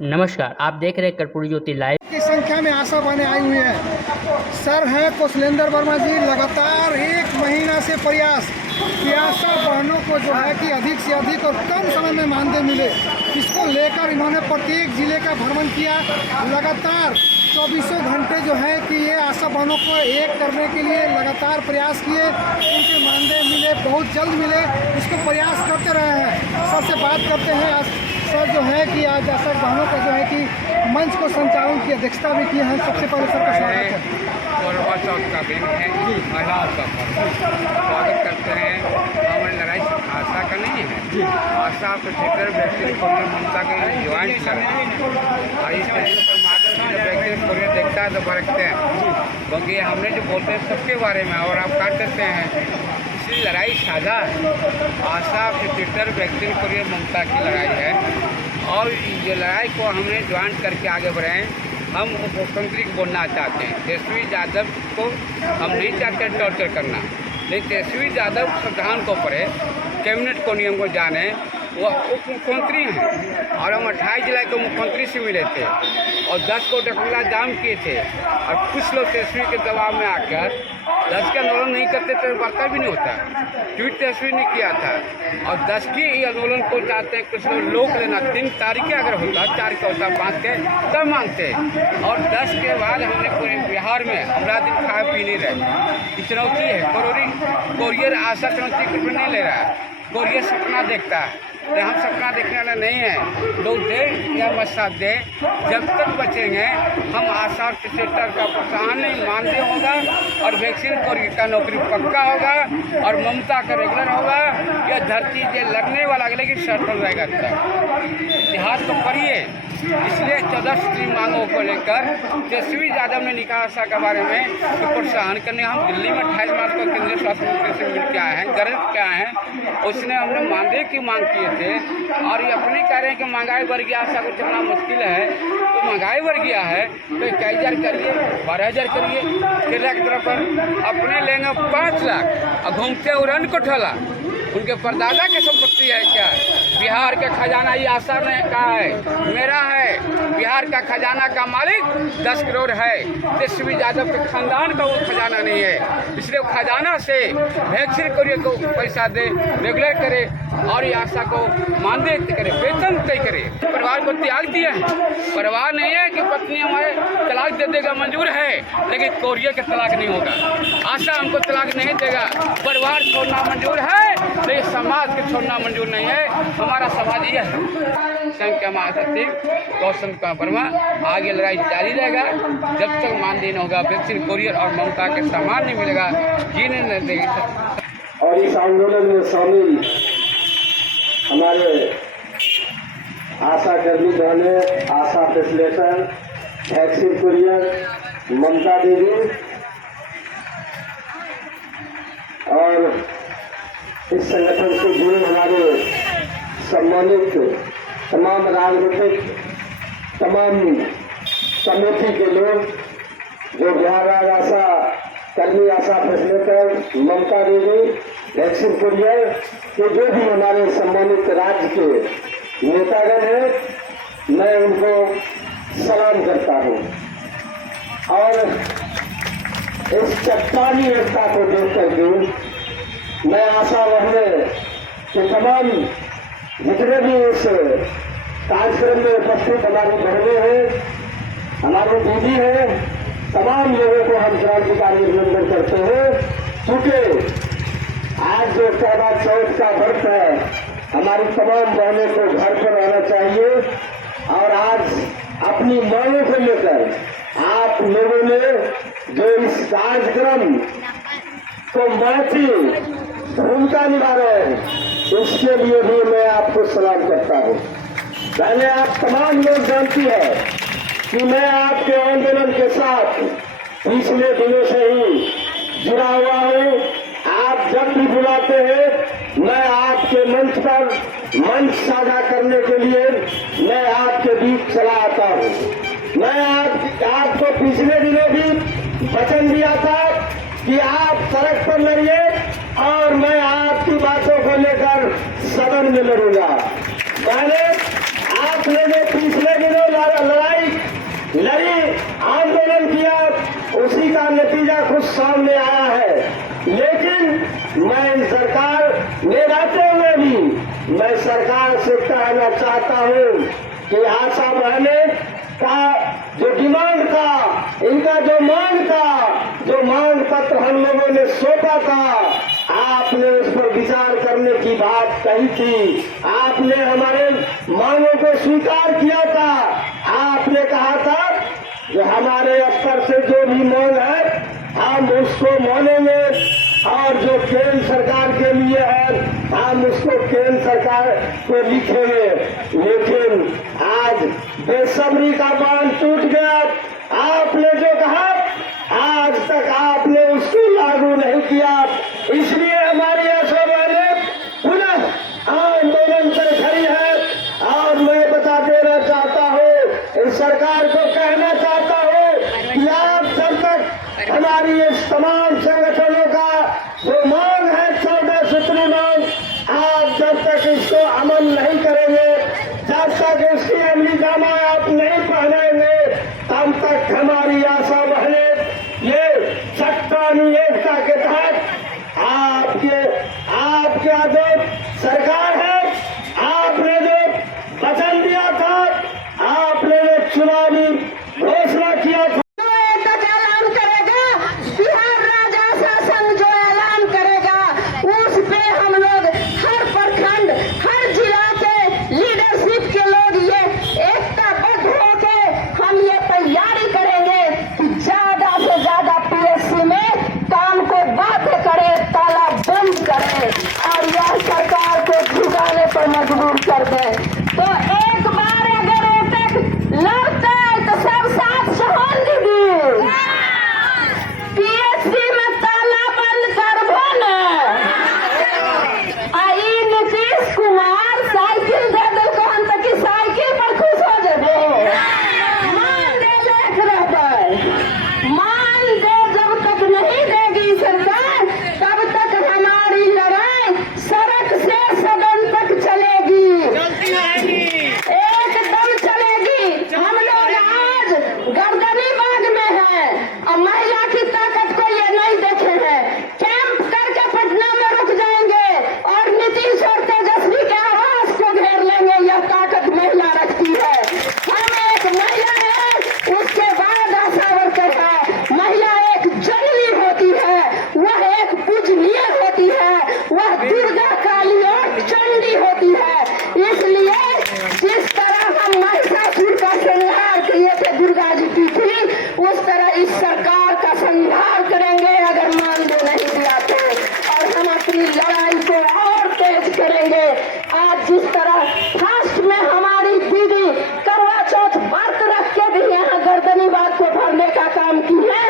नमस्कार, आप देख रहे हैं कर्पूरी ज्योति लाइव। की संख्या में आशा बहनें आई हुई हैं। सर हैं कौशलेंद्र वर्मा जी, लगातार 1 महीना से प्रयास कि आशा बहनों को जो है कि अधिक से अधिक और कम समय में मानदेय मिले, इसको लेकर इन्होंने प्रत्येक जिले का भ्रमण किया। लगातार 24 घंटे जो है कि ये आशा बहनों को एक करने के लिए लगातार प्रयास किए, उनके मानदेय मिले, बहुत जल्द मिले, इसको प्रयास करते रहे हैं। सर से बात करते हैं। सर जो है कि आज आशा बहनों का जो है कि मंच को संचालन की अध्यक्षता भी की है। सबसे पहले सर का स्वागत है। करवा चौथ का दिन है, महिलाओं का स्वागत करते हैं। हमारी लड़ाई आशा का नहीं है, आशा प्रोफेसर व्यक्ति ममता के ज्वाइंट कर और इस चैनल पर मात्र व्यक्ति कोरियर देखता है तो भड़कते हैं, क्योंकि हमने जो बोलते हैं सबके बारे में और आप काट देते हैं, इसलिए लड़ाई साझा है। आशा प्रोफेसर व्यक्ति कोरियर ममता की लड़ाई है और ये लड़ाई को हमने ज्वाइंट करके आगे बढ़े हैं। हम मुख्यमंत्री को बोलना चाहते हैं, तेजस्वी यादव को हम नहीं चाहते टॉर्चर करना, लेकिन तेजस्वी यादव संविधान को पढ़े, कैबिनेट को नियम को जाने, वो उप मुख्यमंत्री हैं और हम 28 जुलाई को मुख्यमंत्री से मिले थे और 10 को डकला जाम किए थे और कुछ लोग तेजस्वी के दबाव में आकर 10 के आंदोलन नहीं करते तो वार्ता भी नहीं होता। ट्वीट तेजस्वी ने किया था और 10 के ही आंदोलन को चाहते हैं कुछ लोग लेना। 3 तारीख अगर होता, 4 का होता, 5 के तब मांगते और 10 के बाद हमने पूरे बिहार में हमारा दिन खाए पी नहीं रहे। चुनौती है, कोरियर आशा चुनौती कुछ नहीं ले रहा है, कोरियर सपना देखता है। तो हम सपना देखने वाला नहीं है, लोग दे या मत साथ दे, जब तक बचेंगे हम आशा और सेक्टर का प्रोत्साहन नहीं मानदेय होगा और वैक्सीन कोरियर का नौकरी पक्का होगा और ममता का रेगुलर होगा। यह धरती से लड़ने वाला लेकिन सफल रहेगा। इतिहास को पढ़िए, इसलिए 14 सूत्री मांगों को लेकर तेजस्वी यादव ने निकाह आशा के बारे में प्रोत्साहन करने हम दिल्ली में 28 मार्च को केंद्रीय स्वास्थ्य मंत्री से मिल के आए हैं, गरज क्या है, उसने हमने मानदेय की मांग किए थे और ये अपने कह रहे हैं कि महंगाई बढ़ गया, आशा को चलना मुश्किल है। तो महंगाई बढ़ गया है तो 21,000 करिए, 12,000 करिए, केरला की तरफ पर अपने लेंगे 5 लाख और घूमते उड़न को ठला। उनके परदादा की संपत्ति है क्या? बिहार का खजाना ये आशा ने कहा है मेरा है, बिहार का खजाना का मालिक 10 करोड़ है, तेजस्वी यादव के खानदान का वो खजाना नहीं है। इसलिए खजाना से वैक्सीन कोरियर को पैसा दे, रेगुलर करे और ये आशा को मानदेय करे, वेतन तय करे। परिवार को त्याग दिया है, परिवार नहीं है कि पत्नी हमारे तलाक दे देगा, मंजूर है, लेकिन कोरियर का तलाक नहीं होगा। आशा हमको तलाक नहीं देगा, परिवार छोड़ना मंजूर है लेकिन समाज को छोड़ना मंजूर नहीं है। हमारा समाज यह है। संघ के महासचिव कौशलेंद्र वर्मा, आगे लड़ाई जारी रहेगा जब तक मानदेय नहीं होगा, वैक्सीन कोरियर और ममता के सामान नहीं मिलेगा, जीने नहीं देगी। और इस आंदोलन में शामिल हमारे आशा कर्मी बहने, आशा फैसिलेटर, वैक्सीन कुरियर, ममता देवी और इस संगठन से जुड़े हमारे सम्मानित तमाम राजनीतिक तमाम कमेटी के लोग, जो बिहार राज्य आशा कर्मी, आशा फैसिलेटर, ममता देवी, वैक्सीन कुरियर के जो भी हमारे सम्मानित राज्य के नेतागण हैं, मैं उनको सलाम करता हूं और इस चट्टानी एकता को देख करके मैं आशा रहने कि तमाम जितने भी इस कार्यक्रम में उपस्थित हमारी बहनें हैं, हमारी दीदी हैं, तमाम लोगों को हम क्रांतिकारी अभिनंदन करते हैं। क्योंकि आज जो करवा चौथ का व्रत है, हमारी तमाम बहनों को घर पर रहना चाहिए और आज अपनी मांगों को लेकर आप लोगों ने जो इस कार्यक्रम को महती भूमिका निभा रहे हैं, उसके लिए भी मैं आपको सलाम करता हूं। पहले आप तमाम लोग जानती है कि मैं आपके आंदोलन के साथ पिछले दिनों से ही जुड़ा हुआ हूं। आप जब भी बुलाते हैं मैं आपके मंच पर मंच साझा करने के लिए मैं आपके बीच चला आता हूं। मैं आपको पिछले दिनों भी वचन दिया था कि आप सड़क पर लड़िए और मैं आपकी बातों को लेकर सदन में लड़ूंगा। मैंने आप आपने जो पिछले दिनों लड़ाई लड़ी, आंदोलन किया, उसी का नतीजा कुछ सामने आया है। लेकिन मैं सरकार में रहते हुए भी मैं सरकार से कहना चाहता हूँ कि आशा बहने का जो डिमांड था, इनका जो मांग पत्र हम लोगों ने सौंपा था, आपने उस पर विचार करने की बात कही थी। आपने हमारे मांगों को स्वीकार किया था। आपने कहा था कि हमारे स्तर से जो भी मांग है हम उसको मानेंगे, और जो केंद्र सरकार के लिए है हम उसको केंद्र सरकार को लिखेंगे। लेकिन आज बेसब्री का बांध टूट गया। आपने जो कहा आज तक आपने उसको लागू नहीं किया, इसलिए हमारी आशा ने पुनः आंदोलन पर खड़ी है। और मैं बता देना चाहता हूँ, इस सरकार को कहना चाहता हूँ कि आप जब तक हमारी इस तमाम संगठनों का जो मांग है 14 सूत्री मांग, आप जब तक इसको अमल नहीं करेंगे, जब तक इसकी अमली जामा आप नहीं पहनेंगे, तब तक हमारी आशा बहने ये सत्तानी एकता के तहत आपके जो सरकार है, आपने जो वचन दिया था, आपने जो चुनावी घोषणा किया था, मजबूर कर दे। तो एक बार अगर ओपेक लड़ता है तो सब साथ सहन दीदी, पीएससी में ताला बंद करबो न। आई नीतीश कुमार साइकिल दे दिलको हन तक साइकिल पर खुश हो जेबो। मान दे देख रहबै, मान दे जब तक नहीं देगी सरकार, तब तक हमारी लड़ाई सड़क से सदन तक चलेगी, एकदम चलेगी। हम लोग आज गर्दनी बाग में हैं और महिला की ताकत को ये नहीं देखे हैं। कैंप करके पटना में रुक जाएंगे और नीतीश और तेजस्वी के आवास को घेर लेंगे। यह ताकत महिला रखती है। हम एक महिला है, उसके बाद आशा वर्कर है। महिला एक जननी होती है, वह एक पूजनीय होती है, वह दुर्गा काली और चंडी होती है। इसलिए जिस तरह हम महिषासुर का संहार किए थे दुर्गा जी की थी, उस तरह इस सरकार का संहार करेंगे अगर मानदेय नहीं दिया तो, और हम अपनी लड़ाई को और तेज करेंगे। आज जिस तरह फास्ट में हमारी दीदी करवा चौथ व्रत रख के भी यहाँ गर्दनी बाग को भरने का काम की है,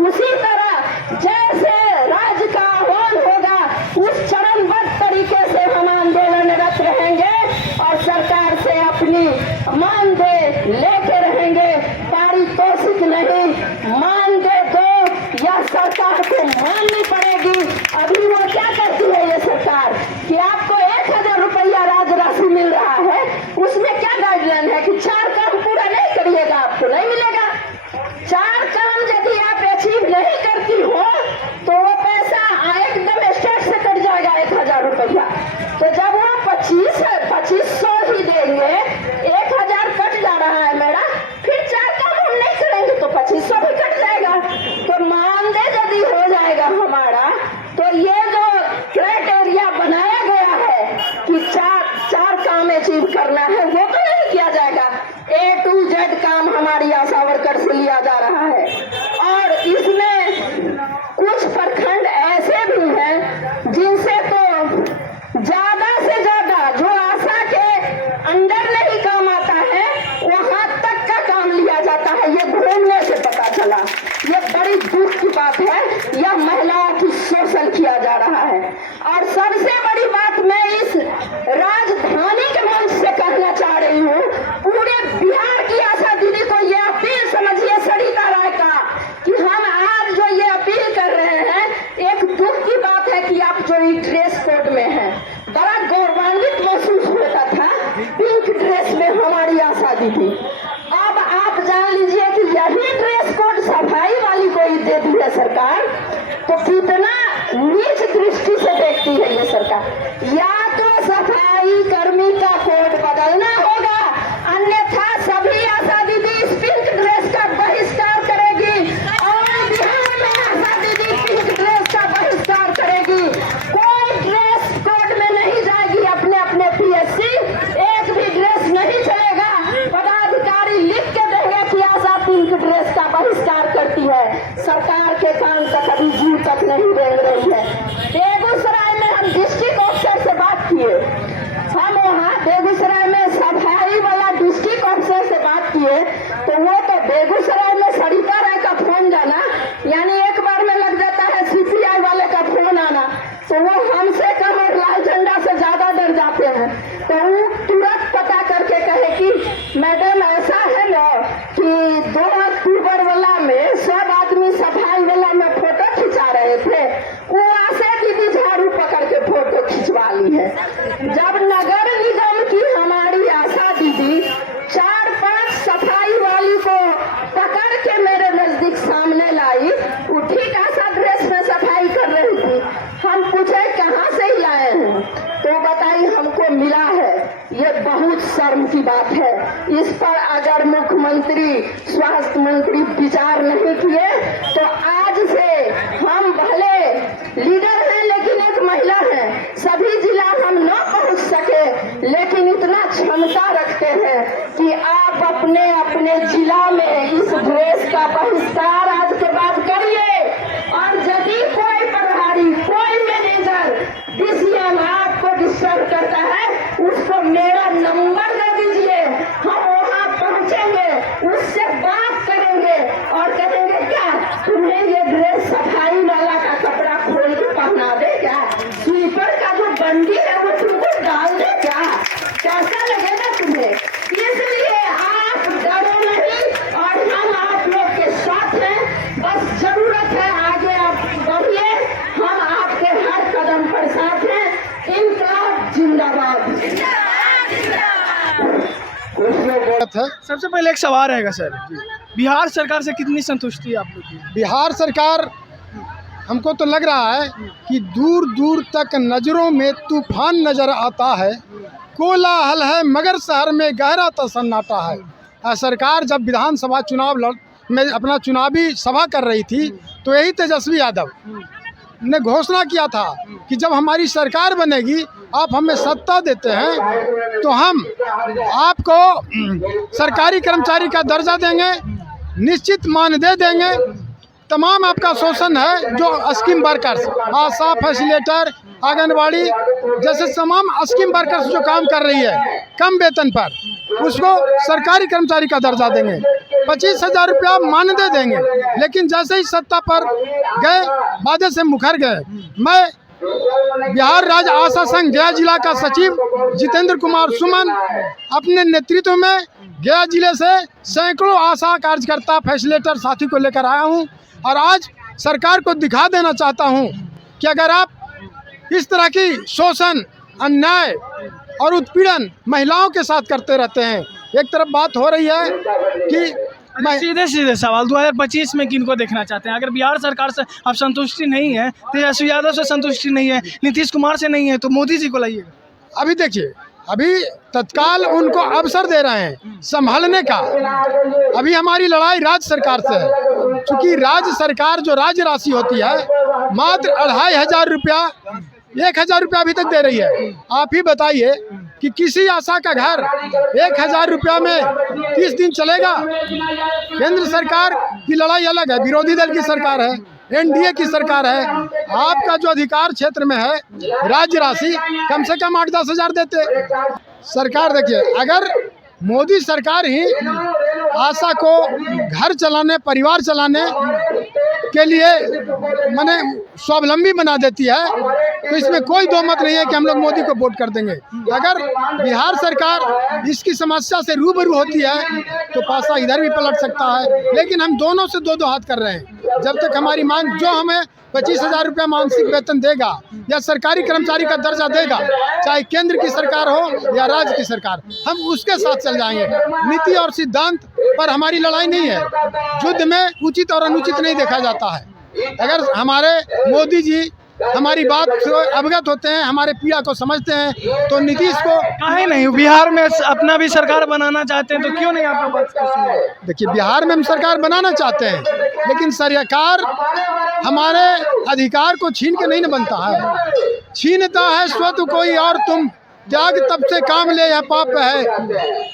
उसी तरह जैसे राज्य का आह्वान होगा उस चरणबद्ध तरीके से हम आंदोलनरत रहेंगे और सरकार से अपनी मानदेय लेके रहेंगे। पारितोषिक नहीं, मानदेय दो या सरकार को माननी पड़ेगी। अभी वो क्या करती है ये सरकार कि आपको 1000 रुपया राज राशि मिल रहा है, उसमें क्या गाइडलाइन है कि 4 काम पूरा नहीं करिएगा आपको नहीं मिलेगा। 4 काम यदि आप अचीव नहीं करती हो तो वो पैसा एकदम स्टेट से कट जाएगा 1000 रुपया। तो जब वो 2500 ही देंगे, 1000 कट जा रहा है मेरा, फिर 4 काम हम नहीं करेंगे तो 2500 भी कट जाएगा। तो मानदेय यदि हो जाएगा हमारा, तो ये जो क्राइटेरिया बनाया गया है कि 4 काम अचीव करना है, वो तो नहीं किया जाएगा। A to Z काम हमारी आशा वर्कर से लिया जा रहा है। और इसमें कुछ प्रखंड ऐसे भी हैं जिनसे तो ज्यादा से ज्यादा जो आशा के अंदर नहीं काम आता है, वहां तक का काम लिया जाता है। ये घूमने से पता चला, ये बड़ी दुख की बात है। यह महिलाओं की शोषण किया जा रहा है। और सबसे बड़ी बात मैं इस राजधानी के मंच से कहना चाह रही हूँ, पूरे बिहार की आशा दीदी को ये अपील समझिए सरिता राय का, कि हम आज जो ये अपील कर रहे हैं, एक दुख की बात है कि आप जो ड्रेस कोड में हैं, बड़ा गौरवान्वित महसूस होता था पिंक ड्रेस में हमारी आशा दीदी। अब आप जान लीजिए कि यही ड्रेस कोड सफाई वाली को ही दे दी है सरकार, तो कितना नीच दृष्टि से देखती है ये सरकार। या तो सफाई कर्मी का कोड बदलना होगा, अन्यथा सभी आशा दीदी इस पिंक ड्रेस का बहिष्कार करेगी और बिहार में आशा दीदी पिंक ड्रेस का बहिष्कार करेगी। कोई ड्रेस कोड में नहीं जाएगी अपने अपने PSC, एक भी ड्रेस नहीं चलेगा। पदाधिकारी लिख के देंगे कि आशा पिंक ड्रेस का बहिष्कार करती है। सरकार के कान तक अभी जीव तक नहीं रेंग रही है। बेगूसराय में हम डिस्ट्रिक्ट ऑफिसर से बात किए, हम वहाँ बेगूसराय में सफाई वाला डिस्ट्रिक्ट ऑफिसर से बात किए, तो वो तो बेगूसराय में सरिता राय का फोन जाना, यानी एक बार में लग जाता है CPI वाले का फोन आना, तो वो हमसे कम और लाल झंडा से ज्यादा डर जाते हैं। तो वो तुरंत पता करके कहे कि मैडम ऐसा है ना कि 2 अक्टूबर वाला में सब आदमी सफाई वाला में फोटो खिंचा रहे थे, वो आशा दीदी झाड़ू पकड़ के फोटो खिंचवा ली है। जब नगर निगम की हमारी आशा दीदी 4-5 सफाई वाली को पकड़ के मेरे नजदीक सामने लाई, वो ठीक आशा ड्रेस में सफाई कर रही थी। हम पूछे कहाँ से ही लाए हैं, तो बताई हमको मिला है। ये बहुत शर्म की बात है। इस पर अगर मुख्यमंत्री स्वास्थ्य मंत्री विचार नहीं किए तो आज से हम भले लीडर हैं लेकिन एक महिला है, सभी जिला हम न पहुंच सके, लेकिन इतना क्षमता रखते हैं कि आप अपने अपने जिला में इस ड्रेस का बहिष्कार आज के बाद करिए। और यदि कोई प्रभारी, कोई मैनेजर DCM आपको डिस्टर्ब करता है, उसको मेरा नंबर दे दीजिए, हम वहाँ पहुँचेंगे, उससे बात करेंगे और कहेंगे क्या तुमने ये ड्रेस सफाई वाला का कपड़ा खोल के पहना दे क्या, स्वीपर का जो बंदी है वो तुमको डाल दे क्या, कैसा लगेगा तुम्हें। इसलिए आप डरो नहीं और हम आप लोग के साथ हैं। बस जरूरत है आगे आप बढ़िए, हम आपके हर कदम पर साथ हैं। इनकलाब जिंदाबाद। सबसे पहले एक सवाल रहेगा सर, बिहार सरकार से कितनी संतुष्टि है आप लोग की? बिहार सरकार, हमको तो लग रहा है कि दूर दूर तक नज़रों में तूफान नज़र आता है, कोलाहल है मगर शहर में गहरा सन्नाटा है। सरकार जब विधानसभा चुनाव में अपना चुनावी सभा कर रही थी तो यही तेजस्वी यादव ने घोषणा किया था कि जब हमारी सरकार बनेगी, आप हमें सत्ता देते हैं तो हम आपको सरकारी कर्मचारी का दर्जा देंगे, निश्चित मानदेय देंगे, तमाम आपका शोषण है जो स्कीम वर्कर्स, आशा, फैसिलेटर, आंगनबाड़ी जैसे तमाम स्कीम वर्कर्स जो काम कर रही है कम वेतन पर, उसको सरकारी कर्मचारी का दर्जा देंगे, 25,000 रुपया मानदेय देंगे। लेकिन जैसे ही सत्ता पर गए वादे से मुकर गए। मैं बिहार राज्य आशा संघ गया जिला का सचिव जितेंद्र कुमार सुमन अपने नेतृत्व में गया जिले से सैकड़ों आशा कार्यकर्ता फैसिलेटर साथी को लेकर आया हूं और आज सरकार को दिखा देना चाहता हूं कि अगर आप इस तरह की शोषण, अन्याय और उत्पीड़न महिलाओं के साथ करते रहते हैं, एक तरफ बात हो रही है कि सीधे सीधे सवाल 2025 में किनको देखना चाहते हैं? अगर बिहार सरकार से आप संतुष्टि नहीं है, तेजस्वी यादव से संतुष्टि नहीं है, नीतीश कुमार से नहीं है, तो मोदी जी को लाइएगा। अभी देखिए, अभी तत्काल उनको अवसर दे रहे हैं संभालने का। अभी हमारी लड़ाई राज्य सरकार से है, क्योंकि राज्य सरकार जो राज्य राशि होती है मात्र 2,500 रुपया, 1,000 रुपया अभी तक दे रही है। आप ही बताइए कि किसी आशा का घर 1,000 रुपया में 30 दिन चलेगा? केंद्र सरकार की लड़ाई अलग है, विरोधी दल की सरकार है, NDA की सरकार है। आपका जो अधिकार क्षेत्र में है राज्य राशि कम से कम 8-10 हज़ार देते सरकार। देखिए, अगर मोदी सरकार ही आशा को घर चलाने, परिवार चलाने के लिए माने स्वावलंबी बना देती है तो इसमें कोई दो मत नहीं है कि हम लोग मोदी को वोट कर देंगे। अगर बिहार सरकार इसकी समस्या से रूबरू होती है तो पासा इधर भी पलट सकता है, लेकिन हम दोनों से दो हाथ कर रहे हैं। जब तक हमारी मांग, जो हमें 25,000 रुपया मासिक वेतन देगा या सरकारी कर्मचारी का दर्जा देगा, चाहे केंद्र की सरकार हो या राज्य की सरकार, हम उसके साथ चल जाएंगे। नीति और सिद्धांत पर हमारी लड़ाई नहीं है। युद्ध में उचित और अनुचित नहीं देखा जाता है। अगर हमारे मोदी जी हमारी बात से अवगत होते हैं, हमारे पीड़ा को समझते हैं, तो नीतीश को काहे नहीं, बिहार में अपना भी सरकार बनाना चाहते हैं तो क्यों नहीं आपका बात सुनिए? देखिए, बिहार में हम सरकार बनाना चाहते हैं, लेकिन सरकार हमारे अधिकार को छीन के नहीं न बनता है। छीनता है स्वतः कोई और तुम त्याग तब से काम ले, यह पाप है,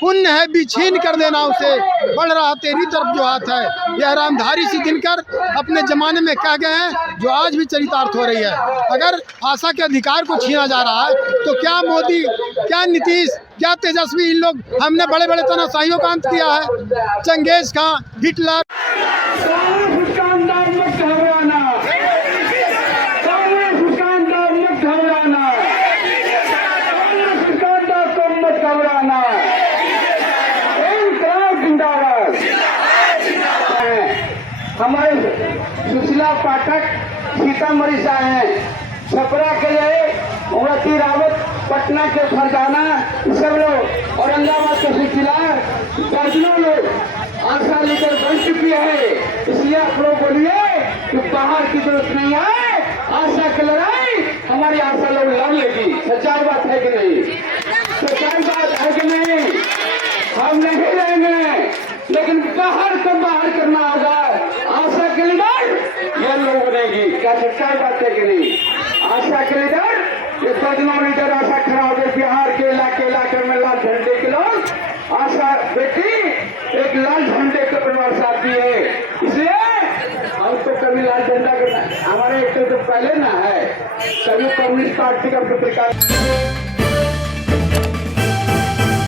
पुण्य है भी छीन कर देना उसे, बढ़ रहा तेरी तरफ जो हाथ है। यह रामधारी सी दिनकर अपने जमाने में कह गए हैं, जो आज भी चरितार्थ हो रही है। अगर आशा के अधिकार को छीना जा रहा है तो क्या मोदी, क्या नीतीश, क्या तेजस्वी, इन लोग, हमने बड़े बड़े तानाशाहियों का अंत किया है। चंगेज खां, हिटलर, हमारे सुशीला पाठक सीतामढ़ी से आए हैं, छपरा के लिए उमरती रावत, पटना के फरजाना, सब लोग औरंगाबाद के सुशीला, दर्जनों लोग आशा लीडर बन चुकी है। इसलिए आप लोग बोलिए कि बाहर की जरूरत नहीं है, आशा की लड़ाई हमारी आशा लोग लड़ लेगी। सच्चाई बात है कि नहीं? सच्चाई बात है कि नहीं? हम नहीं रहेंगे, लेकिन बाहर को बाहर करना होगा। आशा के लीडर ये लोग बनेगी। क्या सच्चाई बात है कि नहीं? आशा के लीडर, ये दर्जनों लीडर आशा खड़ा हो गए। बिहार के इलाके में लाल झंडे के लोग, आशा बेटी एक लाल झंडे के परिवार से आती है, इसलिए हम तो कभी लाल झंडा करना, हमारे एक तो पहले ना है, कभी कम्युनिस्ट पार्टी का पत्रकार